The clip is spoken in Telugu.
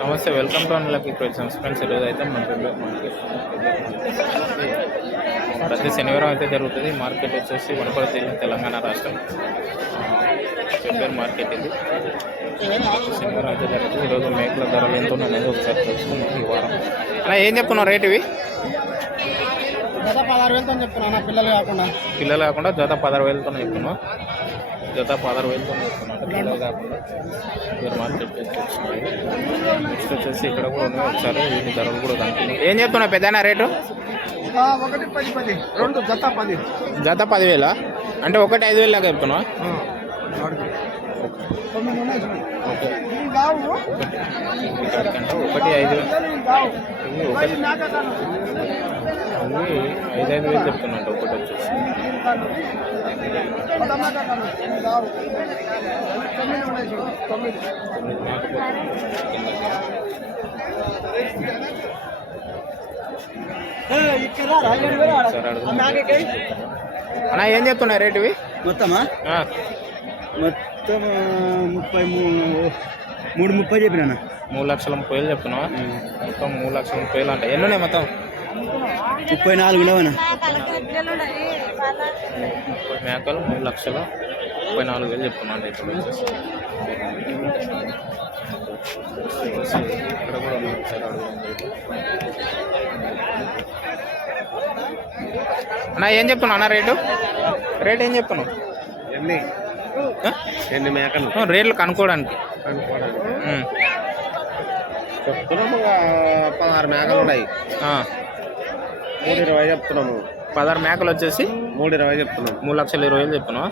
నమస్తే వెల్కమ్ టు అన్లకి క్వశ్చన్స్ ఫ్రెండ్స్ ఈరోజు అయితే మన మార్కెట్ ప్రతి శనివారం అయితే జరుగుతుంది. మార్కెట్ వచ్చేసి వనపర్తి తెలంగాణ రాష్ట్రం. మార్కెట్ ఇది. శనివారం అయితే జరుగుతుంది. ఈరోజు మేకల ధరలు ఎంతో అనేది ఒకసారి తెలుసుకున్నాం ఈ వారం. అలా ఏం చెప్తున్నావు? రేట్ ఇవి? గత పదహారు వేలతో చెప్తున్నా పిల్లలు కాకుండా. పిల్లలు కాకుండా జత పదహారు వేలతో చెప్తున్నావు. జత పదహారు వేలతో చెప్తున్నా అంటే పిల్లలు కాకుండా ఫిబ్రవరి మార్కెట్ వచ్చినాయి నెక్స్ట్ వచ్చేసి ఇక్కడ కూడా ఉన్నాయి. ఒకసారి వీటి ధరలు కూడా కనుక్కున్నాం ఏం చెప్తున్నావు పెద్దనా రేటు? ఒకటి పది పది. రెండు జత పది. జత పదివేల? అంటే ఒకటి ఐదు వేలు లాగా చెప్తున్నావా? తొమ్మిది ఉన్నాయి చూడు. ఓకే ఇవి కావు ఇక్కడికంటే ఒకటి ఐదు ఒకటి అవి ఐదు ఐదు వేలు చెప్తున్నట్టు ఒకటి వచ్చేసి తొమ్మిది. అన్న ఏం చెప్తున్నాయి రేటు ఇవి మొత్తమా మొత్తం ముప్పై మూడు ముప్పై చెప్పినా మూడు లక్షల ముప్పై వేలు చెప్తున్నావా? మొత్తం మూడు లక్షల ముప్పై వేలు అంటే. ఎన్ని ఉన్నాయి మొత్తం? ముప్పై నాలుగు లేవనా ముప్పై మేకలు మూడు లక్షల ముప్పై నాలుగు వేలు చెప్తున్నాను ఇప్పుడు ఇక్కడ కూడా. అన్న ఏం చెప్తున్నావు అన్న రేటు? రేట్ ఏం చెప్తున్నావు? ఎన్ని మేకలు. రేట్లు కనుక్కోవడానికి. చెప్తున్నాము పదహారు మేకలు ఉన్నాయి. మూడు ఇరవై చెప్తున్నాము. పదహారు మేకలు వచ్చేసి మూడు ఇరవై చెప్తున్నాము. మూడు లక్షల ఇరవై వేలు చెప్తున్నావు?